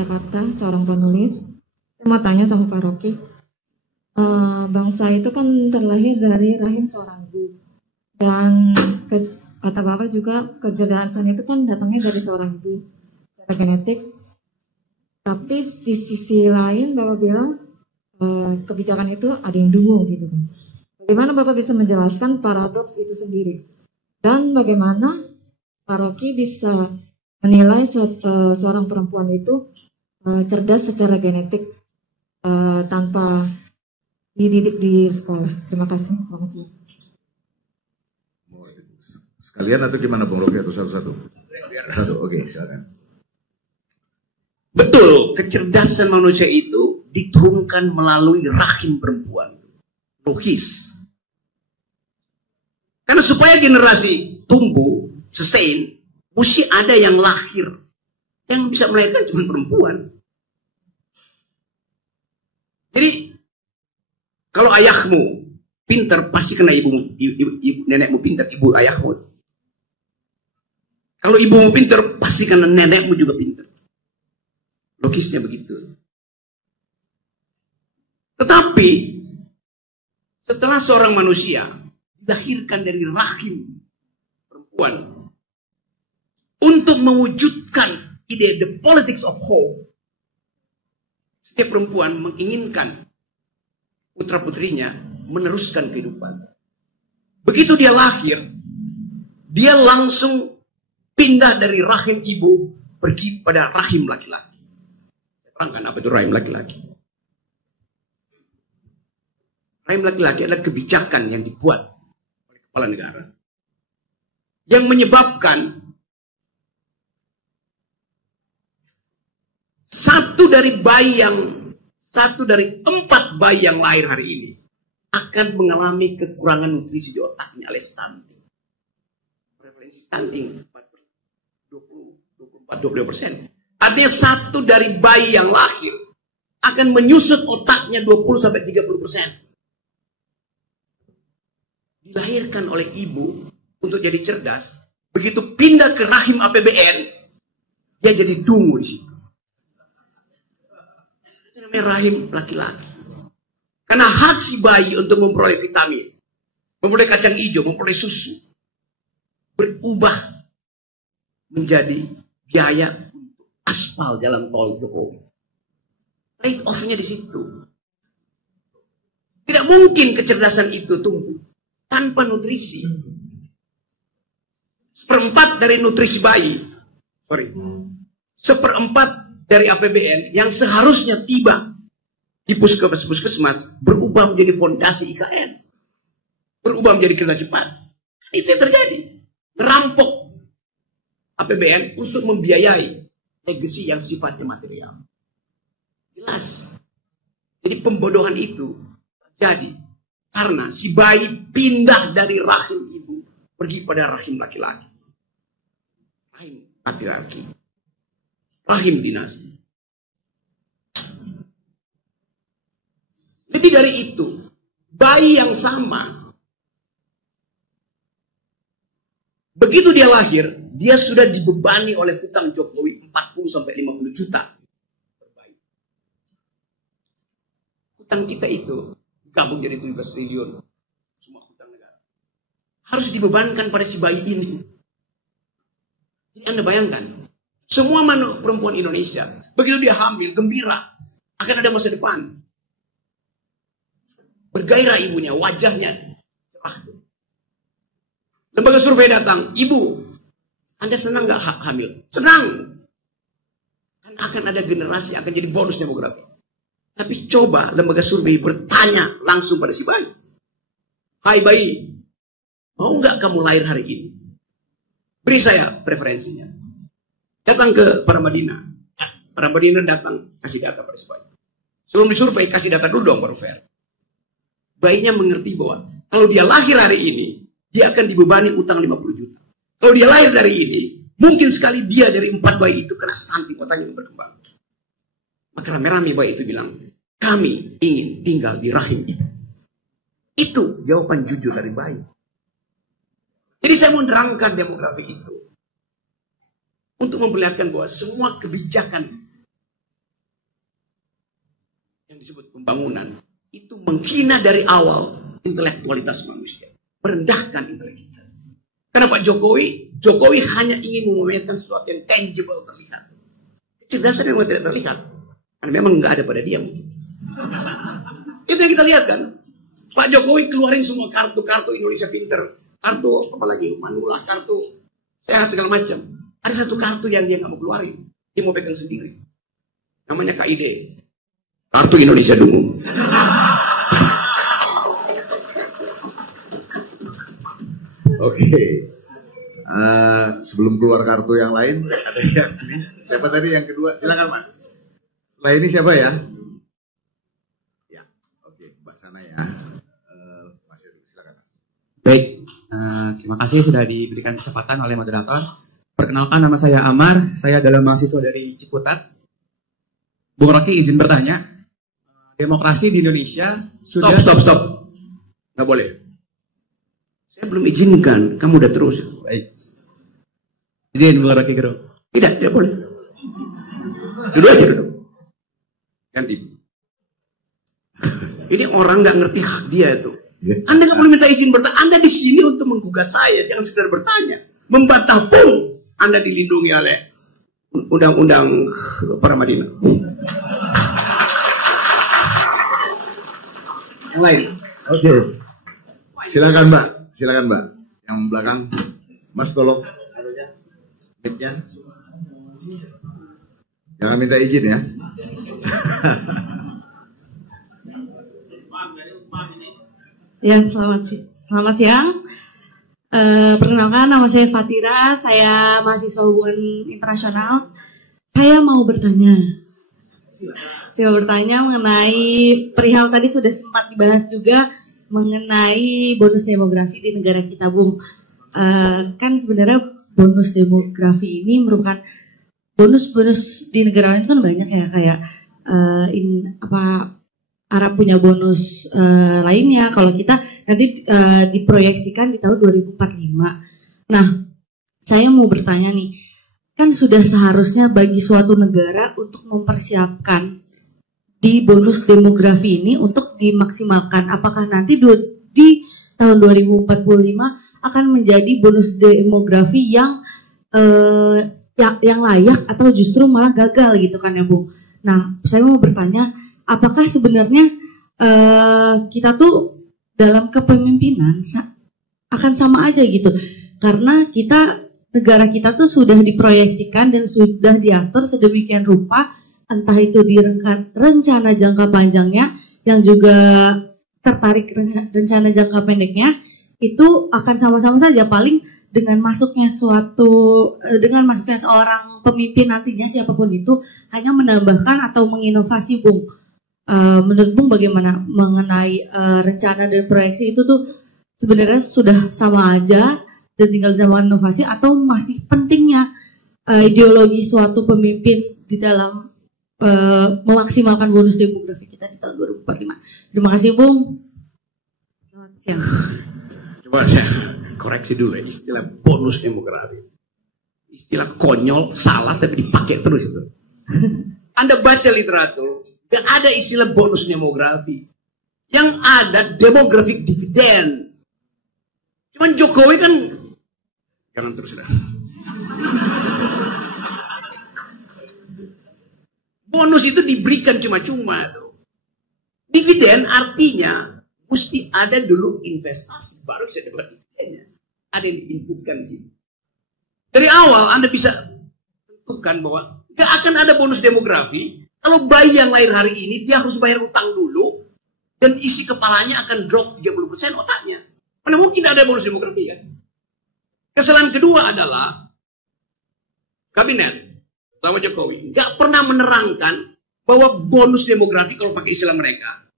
Jakarta, seorang penulis. Saya mau tanya sama Pak Rocky. Bangsa itu kan terlahir dari rahim seorang ibu. Dan kata Bapak juga kecerdasan itu kan datangnya dari seorang ibu secara genetik. Tapi di sisi lain Bapak bilang kebijakan itu ada yang dungu gitu kan. Bagaimana Bapak bisa menjelaskan paradoks itu sendiri? Dan bagaimana Pak Rocky bisa menilai seorang perempuan itu cerdas secara genetik tanpa dididik di sekolah? Terima kasih. Selamat siang. Sekalian atau gimana Bung Rocky, atau satu-satu? Satu, oke, silakan. Betul, kecerdasan manusia itu diturunkan melalui rahim perempuan. Logis. Karena supaya generasi tumbuh, sustain, mesti ada yang lahir. Yang bisa melahirkan cuma perempuan. Jadi, kalau ayahmu pintar, pasti kena ibu nenekmu pintar, ibu ayahmu. Kalau ibumu pintar, pasti kena nenekmu juga pintar. Logisnya begitu. Tetapi, setelah seorang manusia dilahirkan dari rahim perempuan, untuk mewujudkan ide the politics of hope, setiap perempuan menginginkan putra-putrinya meneruskan kehidupan. Begitu dia lahir, dia langsung pindah dari rahim ibu pergi pada rahim laki-laki. Terangkan apa itu rahim laki-laki? Rahim laki-laki adalah kebijakan yang dibuat oleh kepala negara yang menyebabkan satu dari 4 bayi yang lahir hari ini akan mengalami kekurangan nutrisi di otaknya oleh stunting. Prevalensi stunting 24-20%. Artinya 1 dari bayi yang lahir akan menyusut otaknya 20-30%. Dilahirkan oleh ibu untuk jadi cerdas. Begitu pindah ke rahim APBN, dia jadi dungu di situ. Itu namanya rahim laki-laki. Karena hak si bayi untuk memperoleh vitamin, memperoleh kacang hijau, memperoleh susu, berubah menjadi biaya untuk aspal jalan tol Jokowi. Trade off-nya di situ. Tidak mungkin kecerdasan itu tumbuh tanpa nutrisi. 1/4 dari nutrisi bayi, 1/4 dari APBN yang seharusnya tiba di puskesmas berubah menjadi fondasi IKN, berubah menjadi kereta cepat. Itu yang terjadi. Merampok APBN untuk membiayai legacy yang sifatnya material. Jelas. Jadi pembodohan itu terjadi karena si bayi pindah dari rahim ibu pergi pada rahim laki-laki. Rahim laki-laki. Rahim dinasti. Lebih dari itu, bayi yang sama, begitu dia lahir, dia sudah dibebani oleh hutang Jokowi 40-50 juta per bayi. Hutang kita itu gabung jadi 17 triliun. Cuma hutang negara. Harus dibebankan pada si bayi ini. Jadi Anda bayangkan, semua perempuan Indonesia, begitu dia hamil, gembira, akan ada masa depan. Bergairah ibunya, wajahnya cerah. Lembaga survei datang, ibu, Anda senang gak hamil? Senang. Kan akan ada generasi akan jadi bonus demografi. Tapi coba lembaga survei bertanya langsung pada si bayi. Hai bayi, mau gak kamu lahir hari ini? Beri saya preferensinya. Datang ke para Madinah. Para Madinah datang, kasih data pada si bayi. Sebelum disurvei, kasih data dulu dong baru fair. Bayinya mengerti bahwa kalau dia lahir hari ini, dia akan dibebani utang 50 juta. Kalau dia lahir dari ini, mungkin sekali dia dari 4 bayi itu kena stunting, otaknya berkembang. Maka rame-rame bayi itu bilang, kami ingin tinggal di rahim itu. Itu jawaban jujur dari bayi. Jadi saya mau menerangkan demografi itu. Untuk memperlihatkan bahwa semua kebijakan disebut pembangunan itu menghina dari awal intelektualitas manusia, merendahkan intelek kita. Karena Pak Jokowi hanya ingin memamerkan sesuatu yang tangible, terlihat. Kecerdasan memang tidak terlihat, karena memang nggak ada pada dia mungkin. Itu yang kita lihat kan. Pak Jokowi keluarin semua kartu-kartu Indonesia Pinter, kartu apalagi Manula, kartu sehat segala macam. Ada satu kartu yang dia nggak mau keluarin, dia mau pegang sendiri. Namanya KID, Kartu Indonesia Dungu. Oke. Sebelum keluar kartu yang lain, ada yang ini. Siapa tadi yang kedua? Silakan Mas. Setelah ini siapa ya? Ya, oke, Mbak Sana ya. Mas Heru, silakan. Baik, terima kasih sudah diberikan kesempatan oleh moderator. Perkenalkan, nama saya Amar, saya adalah mahasiswa dari Ciputat. Bung Rocky izin bertanya, demokrasi di Indonesia sudah... Stop. Nggak boleh. Saya belum izinkan, kamu udah terus. Baik. Izin Bung Rocky Gerung. Tidak boleh. Duduk aja, duduk. Ganti. Ini orang nggak ngerti hak dia itu. Anda nggak boleh minta izin bertanya. Anda di sini untuk menggugat saya, jangan sekedar bertanya. Membantah pun Anda dilindungi oleh undang-undang Paramadina. Yang lain. Oke. Silakan Mbak. Yang belakang. Mas tolong. Mic-nya. Jangan minta izin ya. Ya, selamat siang. Perkenalkan, nama saya Fatira, saya mahasiswa hubungan internasional. Saya mau bertanya mengenai perihal tadi sudah sempat dibahas juga mengenai bonus demografi di negara kita, Bung. Kan sebenarnya bonus demografi ini merupakan bonus di negara lain itu kan banyak ya, kayak Arab punya bonus lainnya. Kalau kita nanti diproyeksikan di tahun 2045. Nah, saya mau bertanya nih, kan sudah seharusnya bagi suatu negara untuk mempersiapkan di bonus demografi ini untuk dimaksimalkan. Apakah nanti di tahun 2045 akan menjadi bonus demografi yang layak atau justru malah gagal gitu kan ya, Bung? Nah, saya mau bertanya, apakah sebenarnya kita tuh dalam kepemimpinan akan sama aja gitu? Karena negara kita tuh sudah diproyeksikan dan sudah diatur sedemikian rupa, entah itu di rencana jangka panjangnya yang juga tertarik rencana jangka pendeknya, itu akan sama-sama saja. Paling dengan masuknya seorang pemimpin nantinya siapapun itu hanya menambahkan atau menginovasi, Bung. Menurut Bung bagaimana mengenai rencana dan proyeksi itu tuh sebenarnya sudah sama aja dan tinggal ditambahkan inovasi, atau masih pentingnya ideologi suatu pemimpin di dalam memaksimalkan bonus demografi kita di tahun 2045. Terima kasih, Bung. Selamat siang. Coba saya koreksi dulu ya, istilah bonus demografi. Istilah konyol, salah tapi dipakai terus itu. Anda baca literatur, gak ada istilah bonus demografi. Yang ada demographic dividend. Cuman Jokowi kan, jangan terus dah. Bonus itu diberikan cuma-cuma tuh. Dividen artinya mesti ada dulu investasi, baru bisa dapat dividennya. Ada yang diinputkan di sini. Dari awal Anda bisa tentukan bahwa gak akan ada bonus demografi. Kalau bayi yang lahir hari ini, dia harus bayar utang dulu, dan isi kepalanya akan drop 30% otaknya. Mana mungkin ada bonus demografi ya? Kesalahan kedua adalah kabinet sama Jokowi nggak pernah menerangkan bahwa bonus demografi, kalau pakai istilah mereka,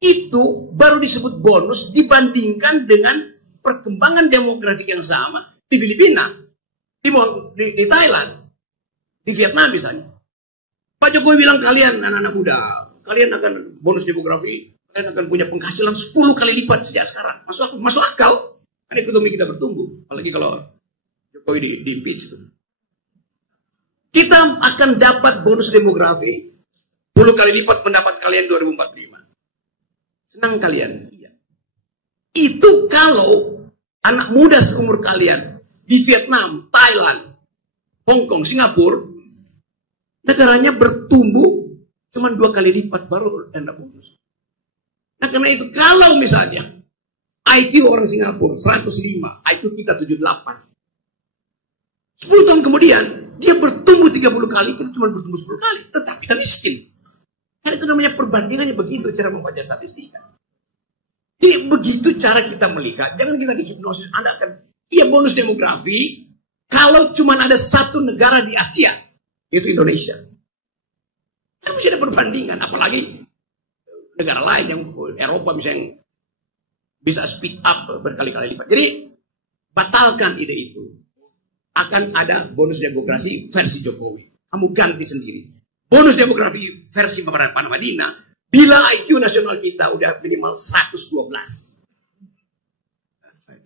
itu baru disebut bonus dibandingkan dengan perkembangan demografi yang sama di Filipina, di Thailand, di Vietnam misalnya. Pak Jokowi bilang, kalian anak-anak muda, kalian akan bonus demografi, kalian akan punya penghasilan 10 kali lipat sejak sekarang. Masuk akal. Kan ekonomi kita bertumbuh. Apalagi kalau Jokowi di impeach itu. Kita akan dapat bonus demografi 10 kali lipat pendapat kalian 2045. Senang kalian? Iya. Itu kalau anak muda seumur kalian di Vietnam, Thailand, Hong Kong, Singapura, negaranya bertumbuh cuma 2 kali lipat baru Anda bonus. Nah karena itu kalau misalnya IQ orang Singapura 105, IQ kita 78, 10 tahun kemudian dia bertumbuh 30 kali, kita cuma bertumbuh 10 kali, tetapi kita miskin. Karena itu namanya perbandingannya begitu cara membaca statistika. Jadi begitu cara kita melihat, jangan kita dihipnosis. Anda akan, iya bonus demografi, kalau cuma ada satu negara di Asia, yaitu Indonesia. Kan mesti ada perbandingan, apalagi negara lain yang Eropa misalnya bisa speed up berkali-kali lipat. Jadi batalkan ide itu. Akan ada bonus demografi versi Jokowi. Kamu ganti sendiri. Bonus demografi versi Pak Madinah, bila IQ nasional kita udah minimal 112.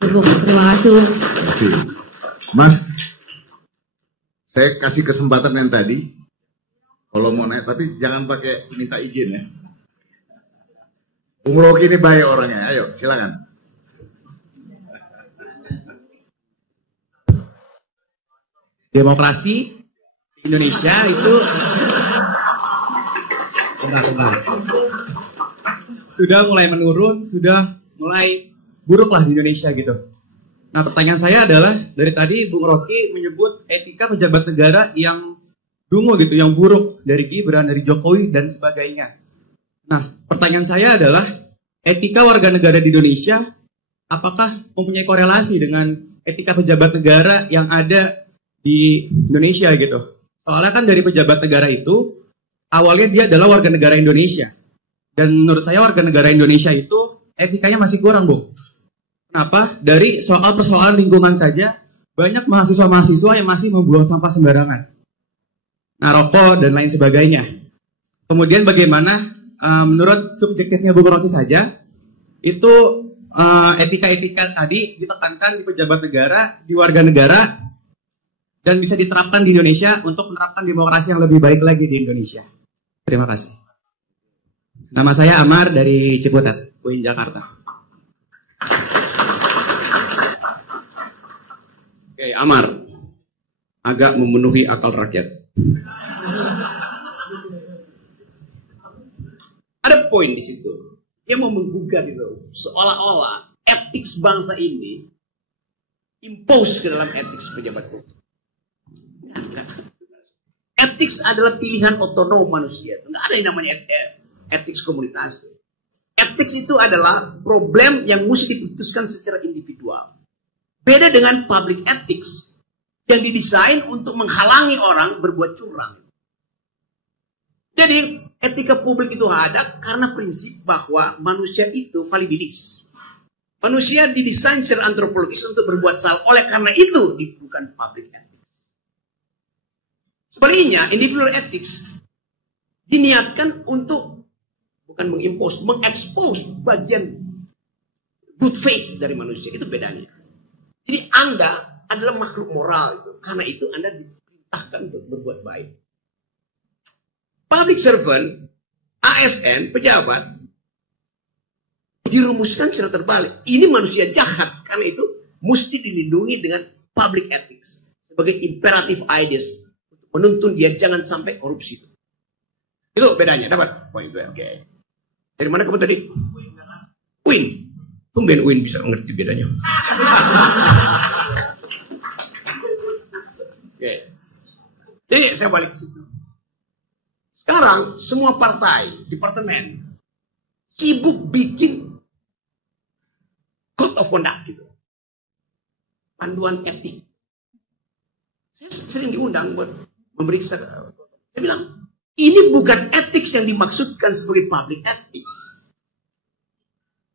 Terima kasih. Mas, saya kasih kesempatan yang tadi. Kalau mau naik, tapi jangan pakai minta izin ya. Bung Rocky ini baik orangnya. Ayo, silakan. Demokrasi Indonesia itu sudah mulai menurun, sudah mulai buruk lah di Indonesia gitu. Nah pertanyaan saya adalah, dari tadi Bung Rocky menyebut etika pejabat negara yang dungu gitu, yang buruk, dari Gibran, dari Jokowi, dan sebagainya. Nah pertanyaan saya adalah, etika warga negara di Indonesia apakah mempunyai korelasi dengan etika pejabat negara yang ada di Indonesia gitu? Soalnya kan dari pejabat negara itu awalnya dia adalah warga negara Indonesia, dan menurut saya warga negara Indonesia itu etikanya masih kurang, Bu. Kenapa? Dari soal persoalan lingkungan saja banyak mahasiswa-mahasiswa yang masih membuang sampah sembarangan, ngerokok dan lain sebagainya. Kemudian bagaimana menurut subjektifnya Bung Rocky saja itu etika-etika tadi ditekankan di pejabat negara, di warga negara, dan bisa diterapkan di Indonesia untuk menerapkan demokrasi yang lebih baik lagi di Indonesia. Terima kasih. Nama saya Amar dari Ciputat, UIN Jakarta. Oke, Amar. Agak memenuhi akal rakyat. Ada poin di situ. Dia mau menggugat itu. Seolah-olah etik bangsa ini impose ke dalam etik pejabat publik. Etik adalah pilihan otonom manusia. Nggak ada yang namanya etik komunitas. Etik itu adalah problem yang mesti diputuskan secara individual. Beda dengan public ethics yang didesain untuk menghalangi orang berbuat curang. Jadi etika publik itu ada karena prinsip bahwa manusia itu falibilis. Manusia didesain secara antropologis untuk berbuat salah. Oleh karena itu bukan public ethics. Sebaliknya, individual ethics diniatkan untuk bukan mengimpose, mengekspos bagian good faith dari manusia. Itu bedanya. Jadi Anda adalah makhluk moral itu. Karena itu Anda diperintahkan untuk berbuat baik. Public servant, ASN, pejabat, dirumuskan secara terbalik. Ini manusia jahat. Karena itu mesti dilindungi dengan public ethics. Sebagai imperative ideas. Menuntun dia jangan sampai korupsi. Itu bedanya, dapat poin itu. Oke. Dari mana kamu tadi? UIN. Tumben UIN bisa mengerti bedanya. Oke. Jadi saya balik ke situ. Sekarang semua partai, departemen sibuk bikin code of conduct gitu. Panduan etik. Saya sering diundang buat memeriksa. Saya bilang, ini bukan etik yang dimaksudkan sebagai public ethics.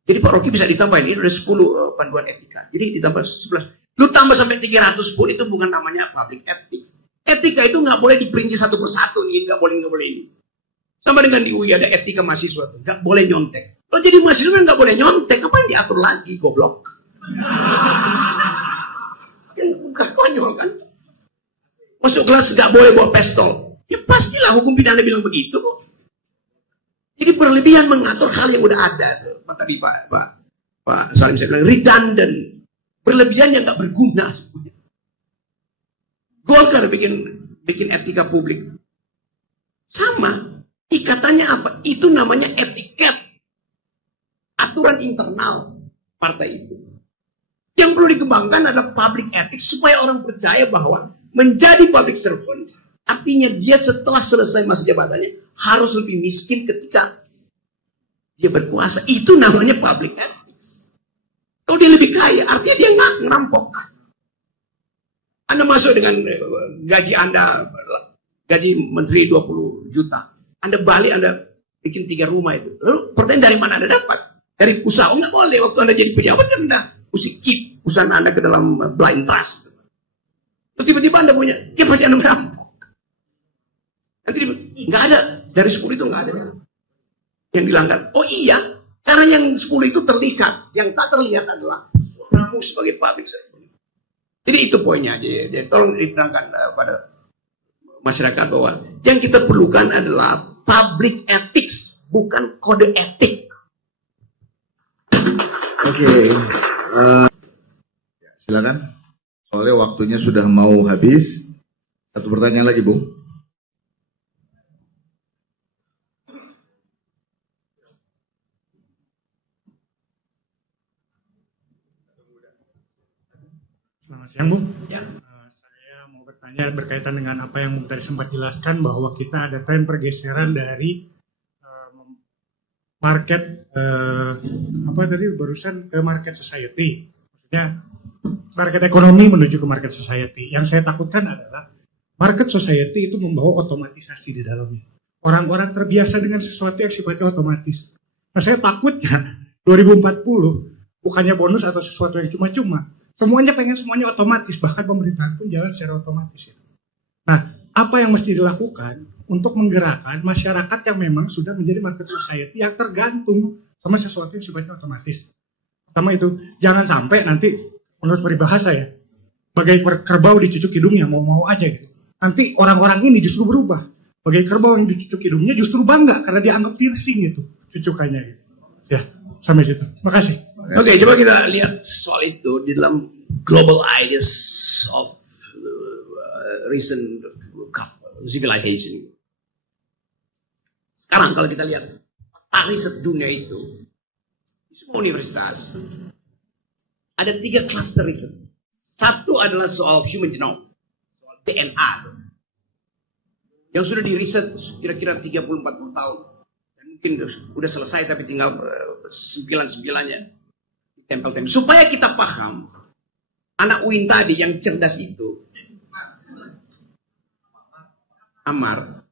Jadi Pak Rocky bisa ditambahin, ini udah 10 panduan etika. Jadi ditambah 11. Lu tambah sampai 300 pun itu bukan namanya public ethics. Etika itu nggak boleh diperinci satu persatu, ini nggak boleh ini. Sama dengan di UI ada etika mahasiswa, nggak boleh nyontek. Kalau jadi mahasiswa nggak boleh nyontek, apa yang diatur lagi, goblok? Bukan konyol kan? Masuk kelas nggak boleh bawa pistol. Ya pastilah hukum pidana bilang begitu kok. Jadi berlebihan mengatur hal yang udah ada. Tadi Pak Salim saya bilang redundant, berlebihan yang nggak berguna sebenarnya. Golkar bikin etika publik sama, ikatannya apa? Itu namanya etiket, aturan internal partai itu. Yang perlu dikembangkan adalah public ethics supaya orang percaya bahwa menjadi public servant artinya dia setelah selesai masa jabatannya harus lebih miskin ketika dia berkuasa. Itu namanya public ethics. Kalau dia lebih kaya, artinya dia nggak ngerampok. Anda masuk dengan gaji Anda, gaji menteri 20 juta. Anda balik, Anda bikin 3 rumah itu. Lalu pertanyaan, dari mana Anda dapat? Dari usaha? Oh, nggak boleh. Waktu Anda jadi pejabat, Anda mesti keep usaha Anda ke dalam blind trust. Terus tiba-tiba Anda punya, dia pasti Anda merampok. Nanti nggak ada, dari 10 itu nggak ada yang dilanggar. Oh iya, karena yang 10 itu terlihat, yang tak terlihat adalah kamu sebagai public servant. Jadi itu poinnya aja. Jadi tolong diterangkan pada masyarakat bahwa yang kita perlukan adalah public ethics, bukan kode etik. Oke, silakan. Soalnya waktunya sudah mau habis. Satu pertanyaan lagi, Bung. Selamat siang, Bu. Ya. Saya mau bertanya berkaitan dengan apa yang tadi sempat jelaskan bahwa kita ada tren pergeseran dari market barusan ke market society. Maksudnya market ekonomi menuju ke market society. Yang saya takutkan adalah market society itu membawa otomatisasi di dalamnya. Orang-orang terbiasa dengan sesuatu yang sifatnya otomatis. Nah, saya takutnya 2040 bukannya bonus atau sesuatu yang cuma-cuma. Semuanya pengen semuanya otomatis, bahkan pemerintahan pun jalan secara otomatis. Nah, apa yang mesti dilakukan untuk menggerakkan masyarakat yang memang sudah menjadi market society yang tergantung sama sesuatu yang sifatnya otomatis. Pertama itu, jangan sampai nanti, menurut peribahasa ya, bagai kerbau dicucuk hidungnya, mau-mau aja gitu. Nanti orang-orang ini justru berubah. Bagai kerbau yang dicucuk hidungnya justru bangga, karena dia anggap piercing gitu, cucukannya gitu. Ya, sampai situ. Makasih. Oke, coba kita lihat soal itu di dalam global ideas of recent civilization. Sekarang kalau kita lihat riset dunia itu, di semua universitas ada 3 cluster riset. Satu adalah soal human genome, soal DNA, yang sudah diriset kira-kira 30-40 tahun. Dan mungkin udah selesai tapi tinggal 9-9-nya. Tempel-tempel. Supaya kita paham, anak UIN tadi yang cerdas itu, Amar,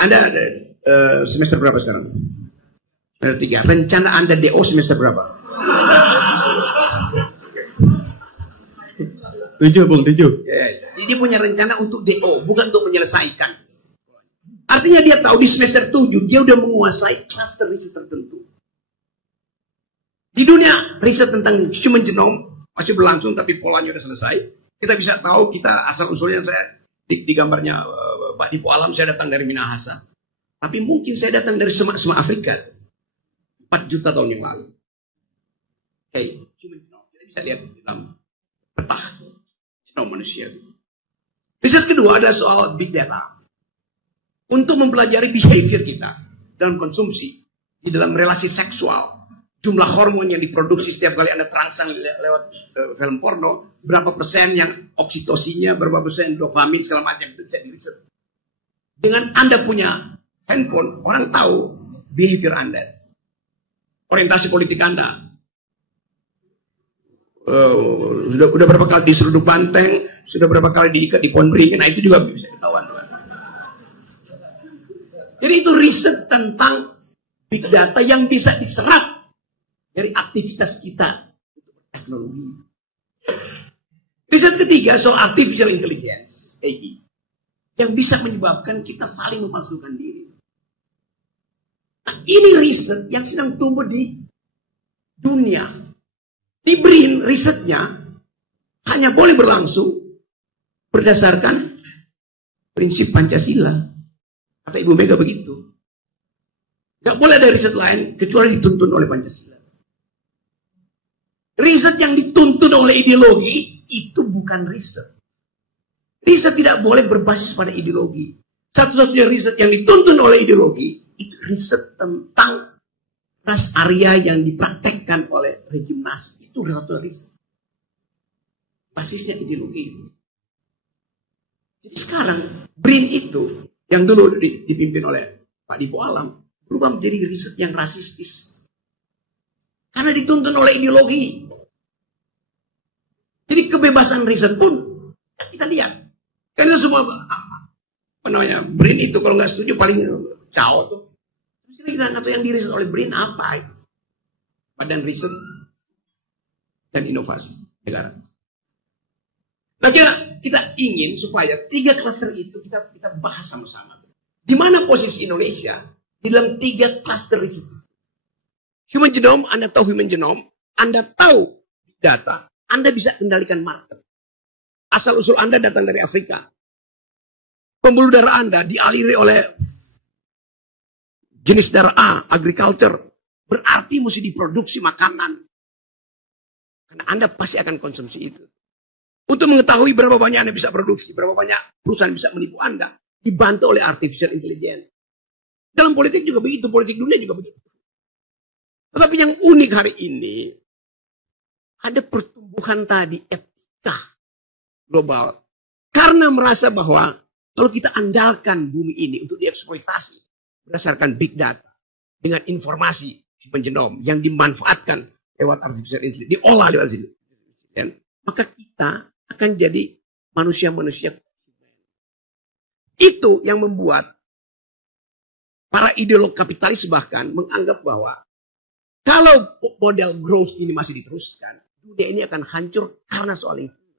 Anda semester berapa sekarang? Semester 3. Rencana Anda DO semester berapa? 7, Bung, 7. Jadi dia punya rencana untuk DO, bukan untuk menyelesaikan. Artinya dia tahu di semester 7 dia udah menguasai cluster riset tertentu. Di dunia riset tentang human genome masih berlangsung tapi polanya udah selesai. Kita bisa tahu, kita asal usulnya, saya di gambarnya Pak Dipo Alam, saya datang dari Minahasa. Tapi mungkin saya datang dari semak-semak Afrika 4 juta tahun yang lalu. Human genome kita bisa lihat di dalam peta genome manusia. Riset kedua adalah soal big data. Untuk mempelajari behavior kita dalam konsumsi, di dalam relasi seksual. Jumlah hormon yang diproduksi setiap kali Anda terangsang lewat film porno, berapa persen yang oksitosinnya, berapa persen dopamin, segala macam, itu bisa di-riset. Dengan Anda punya handphone, orang tahu behavior Anda, orientasi politik Anda. Sudah berapa kali diseruduk banteng, sudah berapa kali diikat di pohon beringin, nah itu juga bisa ketahuan. Jadi itu riset tentang big data yang bisa diserap dari aktivitas kita teknologi. Riset ketiga soal artificial intelligence, AI, yang bisa menyebabkan kita saling memalsukan diri. Nah, ini riset yang sedang tumbuh di dunia. Di BRIN risetnya hanya boleh berlangsung berdasarkan prinsip Pancasila. Kata Ibu Mega begitu. Nggak boleh ada riset lain kecuali dituntun oleh Pancasila. Riset yang dituntun oleh ideologi itu bukan riset. Riset tidak boleh berbasis pada ideologi. Satu-satunya riset yang dituntun oleh ideologi itu riset tentang ras Arya yang dipraktekkan oleh rejim Nazi. Itu satu riset. Basisnya ideologi. Jadi sekarang BRIN itu yang dulu dipimpin oleh Pak Dipo Alam berubah menjadi riset yang rasistis. Karena dituntun oleh ideologi. Jadi kebebasan riset pun kita lihat. Kan itu semua apa namanya BRIN itu kalau nggak setuju paling cao tuh. Terus kita nggak tahu yang diriset oleh BRIN apa itu. Badan Riset dan Inovasi Negara. Nah, kita ingin supaya 3 klaster itu kita bahas sama-sama. Di mana posisi Indonesia di dalam 3 klaster riset? Human genome, Anda tahu human genome, Anda tahu data, Anda bisa kendalikan market. Asal-usul Anda datang dari Afrika. Pembuluh darah Anda dialiri oleh jenis darah A, agriculture. Berarti mesti diproduksi makanan. Karena Anda pasti akan konsumsi itu. Untuk mengetahui berapa banyak Anda bisa produksi, berapa banyak perusahaan bisa menipu Anda, dibantu oleh artificial intelligence. Dalam politik juga begitu, politik dunia juga begitu. Tetapi yang unik hari ini, ada pertumbuhan tadi etika global. Karena merasa bahwa kalau kita andalkan bumi ini untuk dieksploitasi berdasarkan big data, dengan informasi human genome yang dimanfaatkan lewat artificial intelligence, diolah lewat sini, maka kita akan jadi manusia-manusia konsumen. Itu yang membuat para ideolog kapitalis bahkan menganggap bahwa kalau model growth ini masih diteruskan, dunia ini akan hancur karena soal lingkungan.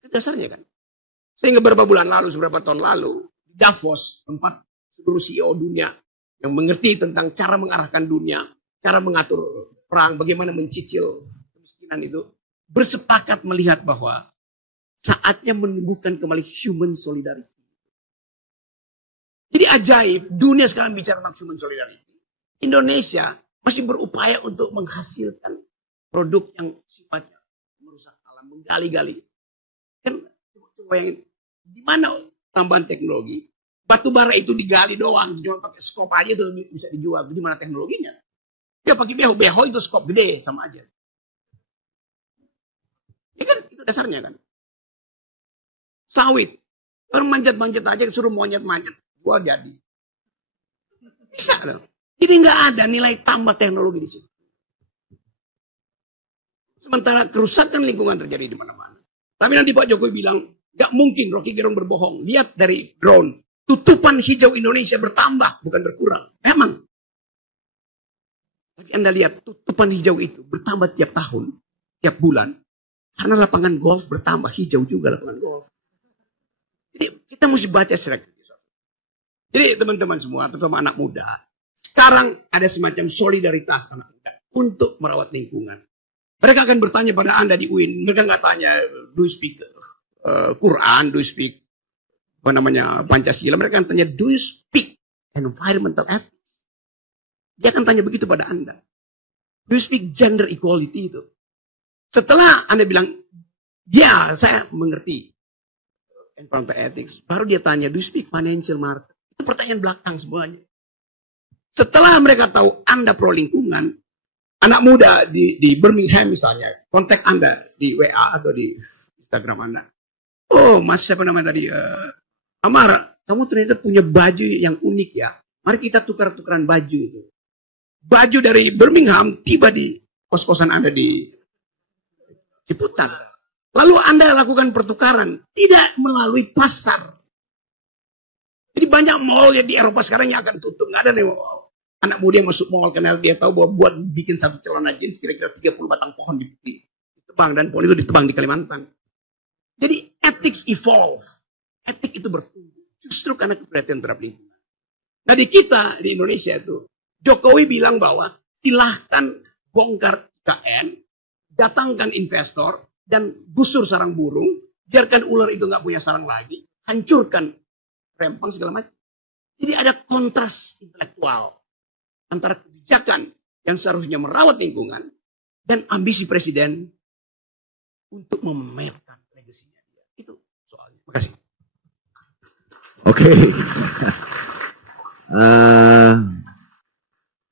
Itu dasarnya kan. Sehingga beberapa bulan lalu, beberapa tahun lalu, Davos, tempat seluruh CEO dunia yang mengerti tentang cara mengarahkan dunia, cara mengatur perang, bagaimana mencicil kemiskinan itu, bersepakat melihat bahwa saatnya menumbuhkan kembali human solidarity. Jadi ajaib, dunia sekarang bicara tentang human solidarity. Indonesia masih berupaya untuk menghasilkan produk yang sifatnya merusak alam, menggali-gali. Kan coba bayangin, di mana tambahan teknologi? Batu bara itu digali doang, cuma pakai skop aja itu bisa dijual. Di mana teknologinya? Ya pakai beho itu skop gede sama aja. Ya kan itu dasarnya kan. Sawit, orang manjat-manjat aja suruh monyet-manjat, gua jadi. Bisa loh. Jadi nggak ada nilai tambah teknologi di situ. Sementara kerusakan lingkungan terjadi di mana-mana. Tapi nanti Pak Jokowi bilang, nggak mungkin Rocky Gerung berbohong. Lihat dari drone, tutupan hijau Indonesia bertambah, bukan berkurang. Emang. Tapi Anda lihat, tutupan hijau itu bertambah tiap tahun, tiap bulan. Karena lapangan golf bertambah, hijau juga lapangan golf. Jadi kita mesti baca secara kritis. Jadi teman-teman semua, terutama anak muda, sekarang ada semacam solidaritas anak muda untuk merawat lingkungan. Mereka akan bertanya pada Anda di UIN, mereka nggak tanya, do you speak Quran, do you speak Pancasila, mereka akan tanya, do you speak environmental ethics? Dia akan tanya begitu pada Anda. Do you speak gender equality itu? Setelah Anda bilang, ya saya mengerti environmental ethics, baru dia tanya, do you speak financial market? Itu pertanyaan belakang semuanya. Setelah mereka tahu Anda pro lingkungan, anak muda di Birmingham misalnya, kontak Anda di WA atau di Instagram Anda. Oh, Mas siapa namanya tadi? Amar, kamu ternyata punya baju yang unik ya. Mari kita tukar-tukaran baju itu. Baju dari Birmingham tiba di kos-kosan Anda di Ciputat. Lalu Anda lakukan pertukaran, tidak melalui pasar. Jadi banyak mall ya di Eropa sekarang yang akan tutup. Nggak ada nih anak muda yang masuk mall karena dia tahu bahwa buat bikin satu celana jeans kira-kira 30 batang pohon ditebang, dan pohon itu ditebang di Kalimantan. Jadi ethics evolve. Etik itu bertumbuh. Justru karena keperhatian terhadap lingkungan. Nah di kita, di Indonesia itu, Jokowi bilang bahwa silahkan bongkar IKN, datangkan investor, dan gusur sarang burung, biarkan ular itu nggak punya sarang lagi, hancurkan rempang segala macam. Jadi ada kontras intelektual antara kebijakan yang seharusnya merawat lingkungan dan ambisi presiden untuk memamerkan legasinya. Itu soalnya. Terima kasih. Oke.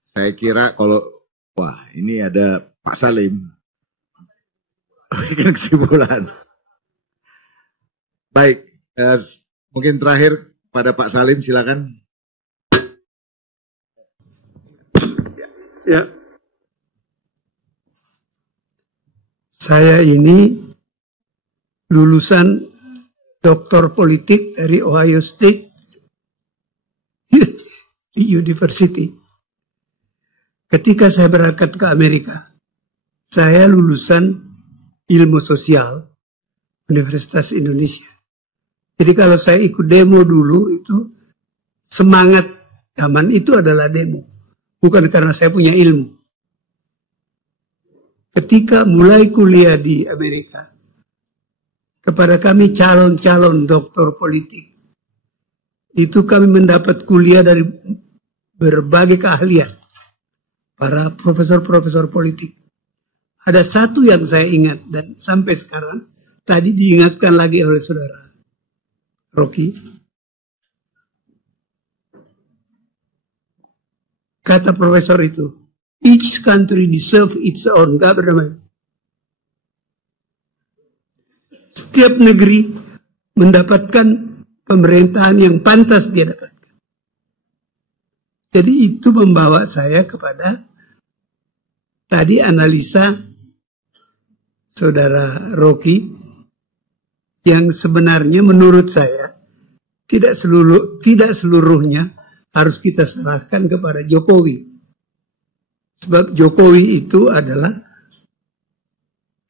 Saya kira kalau, wah ini ada Pak Salim. Berikan kesimpulan. Baik, mungkin terakhir pada Pak Salim, silakan. Ya. Saya ini lulusan doktor politik dari Ohio State University. Ketika saya berangkat ke Amerika, saya lulusan ilmu sosial Universitas Indonesia. Jadi kalau saya ikut demo dulu itu semangat zaman itu adalah demo. Bukan karena saya punya ilmu. Ketika mulai kuliah di Amerika, kepada kami calon-calon doktor politik, itu kami mendapat kuliah dari berbagai keahlian. Para profesor-profesor politik. Ada satu yang saya ingat dan sampai sekarang, tadi diingatkan lagi oleh saudara Rocky. Kata profesor itu, each country deserve its own government. Setiap negeri mendapatkan pemerintahan yang pantas dia dapatkan. Jadi itu membawa saya kepada tadi analisa saudara Rocky yang sebenarnya menurut saya tidak seluruhnya harus kita serahkan kepada Jokowi. Sebab Jokowi itu adalah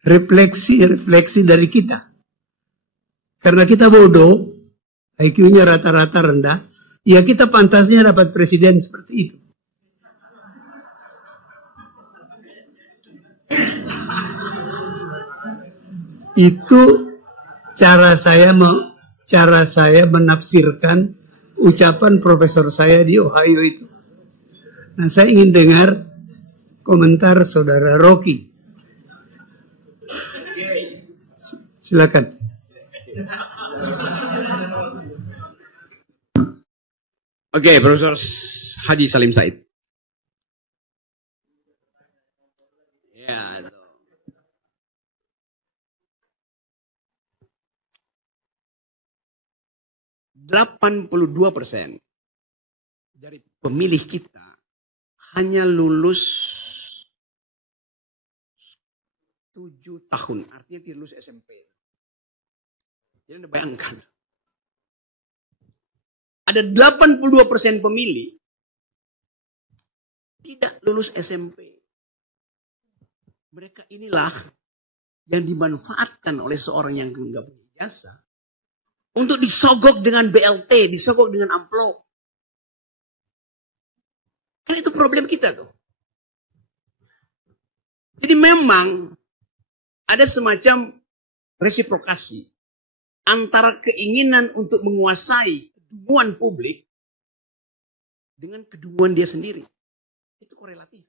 refleksi dari kita. Karena kita bodoh, IQ-nya rata-rata rendah, ya kita pantasnya dapat presiden seperti itu. Itu cara saya menafsirkan ucapan profesor saya di Ohio itu. Nah, saya ingin dengar komentar saudara Rocky. Silakan. Oke, Profesor Haji Salim Said. Ya, 82% dari pemilih kita hanya lulus 7 tahun, artinya tidak lulus SMP. Jadi Anda bayangkan, ada 82% pemilih tidak lulus SMP. Mereka inilah yang dimanfaatkan oleh seorang yang enggak punya ijazah untuk disogok dengan BLT, disogok dengan amplop. Kan itu problem kita tuh. Jadi memang ada semacam resiprokasi antara keinginan untuk menguasai kedunguan publik dengan kedunguan dia sendiri. Itu korelatif.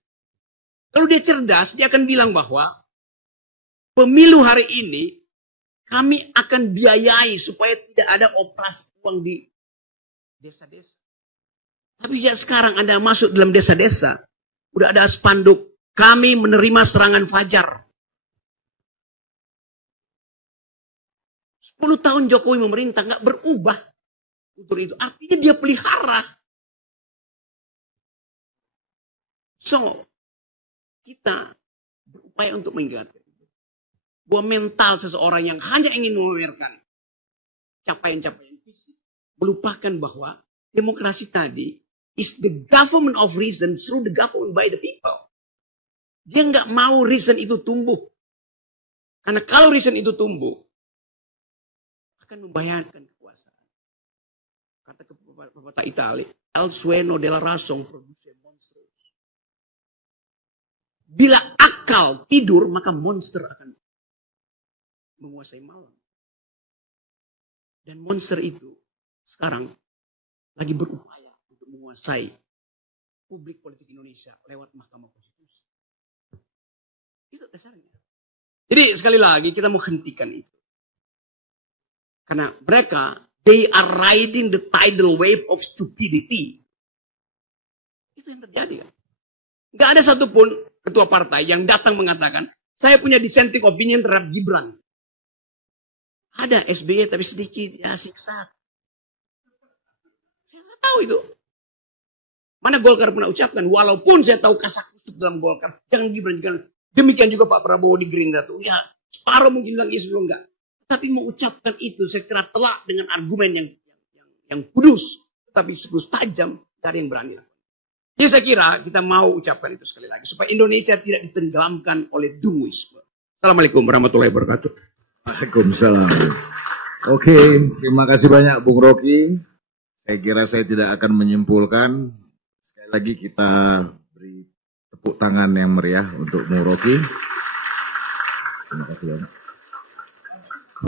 Kalau dia cerdas, dia akan bilang bahwa pemilu hari ini kami akan biayai supaya tidak ada operasi uang di desa-desa. Tapi sejak sekarang Anda masuk dalam desa-desa, udah ada spanduk, kami menerima serangan fajar. 10 tahun Jokowi memerintah nggak berubah untuk itu. Artinya dia pelihara. So, kita berupaya untuk mengingatkan bahwa mental seseorang yang hanya ingin memamerkan capaian-capaian fisik, melupakan bahwa demokrasi tadi is the government of reason through the government by the people. Dia nggak mau reason itu tumbuh. Karena kalau reason itu tumbuh, akan membayangkan kekuasaan. Kata pepatah Itali, el sueno della razón produce monsters. Bila akal tidur, maka monster akan menguasai malam. Dan monster itu sekarang lagi berupaya untuk menguasai publik politik Indonesia lewat Mahkamah Konstitusi. Itu dasarnya. Jadi sekali lagi kita mau hentikan itu. Karena mereka, they are riding the tidal wave of stupidity. Itu yang terjadi kan. Gak ada satupun ketua partai yang datang mengatakan, saya punya dissenting opinion terhadap Gibran. Ada SBY tapi sedikit, ya siksa. Saya tahu itu. Mana Golkar pernah ucapkan, walaupun saya tahu kasak-kusuk dalam Golkar, jangan Gibran, jangan. Demikian juga Pak Prabowo di Gerindra tuh, ya separuh mungkin bilang iya sebelum enggak. Tapi mengucapkan itu saya kira telak dengan argumen yang kudus, tapi sekudus tajam, gak ada yang berani. Jadi saya kira kita mau ucapkan itu sekali lagi, supaya Indonesia tidak ditenggelamkan oleh dunguisme. Assalamualaikum warahmatullahi wabarakatuh. Waalaikumsalam. Oke, terima kasih banyak Bung Rocky. Saya kira saya tidak akan menyimpulkan. Sekali lagi kita beri tepuk tangan yang meriah untuk Bung Rocky. Terima kasih banyak.